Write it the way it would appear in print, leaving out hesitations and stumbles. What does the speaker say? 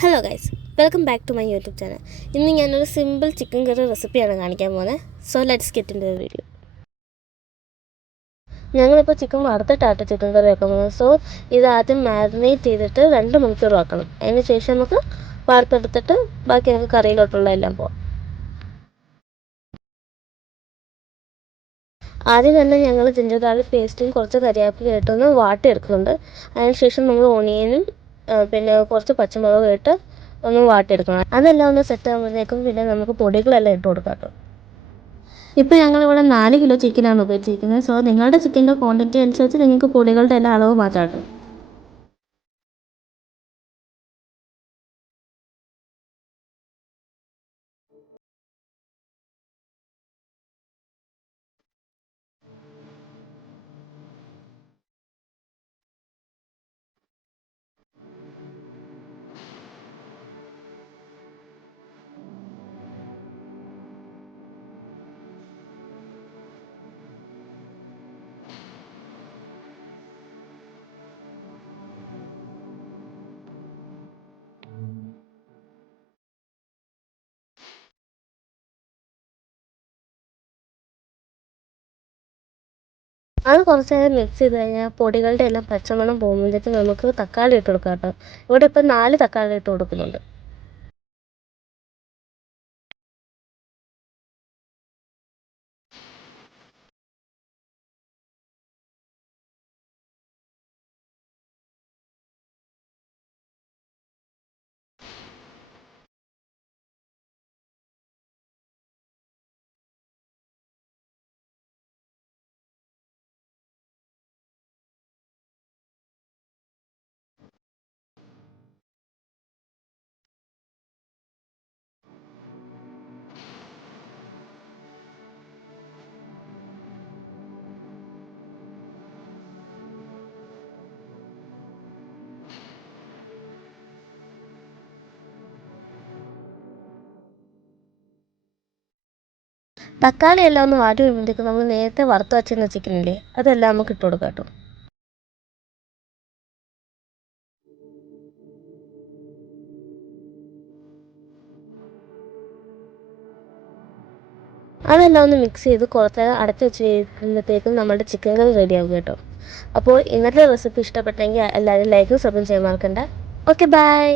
Hello guys, welcome back to my YouTube channel. ഇന്ന് ഞാനൊരു simple chicken curry റെസിപ്പിയാണ് കാണിക്കാൻ പോകുന്നത്. So let's get in the video. ഞങ്ങളിപ്പോൾ ചിക്കൻ വറുത്തിട്ടാട്ട് ചിക്കൻ കറി വെക്കാൻ പോകുന്നത്. സോ ഇത് ആദ്യം മാരിനേറ്റ് ചെയ്തിട്ട് 2 മണിക്കൂർ വെക്കണം. അതിന് ശേഷം നമുക്ക് വറുത്തെടുത്തിട്ട് ബാക്കി നമുക്ക് കറിയിലോട്ടുള്ള എല്ലാം പോകാം. ആദ്യം തന്നെ ഞങ്ങൾ ജിഞ്ചർ ഗാർലിക് പേസ്റ്റും കുറച്ച് കരിയാപ്പിലയും ഇട്ടൊന്ന് വാട്ടിയെടുക്കുന്നുണ്ട്. അതിനുശേഷം നമ്മൾ ഓണിയനും പിന്നെ കുറച്ച് പച്ചമുളകും ഇട്ട് ഒന്ന് വാട്ടിയെടുക്കണം. അതെല്ലാം ഒന്ന് സെറ്റ് ആകുമ്പോഴേക്കും പിന്നെ നമുക്ക് പൊടികളെല്ലാം ഇട്ട് കൊടുക്കാം കേട്ടോ. ഇപ്പോൾ ഞങ്ങളിവിടെ 4 കിലോ ചിക്കനാണ് ഉപയോഗിച്ചിരിക്കുന്നത്. സോ നിങ്ങളുടെ ചിക്കൻ്റെ ക്വാണ്ടിറ്റി അനുസരിച്ച് നിങ്ങൾക്ക് പൊടികളുടെ എല്ലാം അളവ് മാറ്റാം കേട്ടോ. അത് കുറച്ച് നേരം മിക്സ് ചെയ്ത് കഴിഞ്ഞാൽ പൊടികളുടെ എല്ലാം പച്ചമണം പോകുമ്പോഴത്തേക്ക് നമുക്ക് തക്കാളി ഇട്ട് കൊടുക്കാം കേട്ടോ. ഇവിടെ ഇപ്പം 4 തക്കാളി ഇട്ട് കൊടുക്കുന്നുണ്ട്. തക്കാളി എല്ലാം ഒന്ന് വാടി വരുമ്പോഴത്തേക്ക് നമ്മൾ നേരത്തെ വറുത്ത് വച്ചിരുന്ന ചിക്കനില്ലേ, അതെല്ലാം നമുക്ക് ഇട്ട് കൊടുക്കാം കേട്ടോ. അതെല്ലാം ഒന്ന് മിക്സ് ചെയ്ത് കുറച്ച് നേരം അടച്ച് വെച്ച് കഴിയുമ്പോഴത്തേക്കും നമ്മുടെ ചിക്കൻ കറി റെഡിയാകും കേട്ടോ. അപ്പോൾ ഇന്നത്തെ റെസിപ്പി ഇഷ്ടപ്പെട്ടെങ്കിൽ എല്ലാവരും ലൈക്കും സബ്സ്ക്രൈബ് ചെയ്യാൻ മറക്കണ്ട. Okay, by.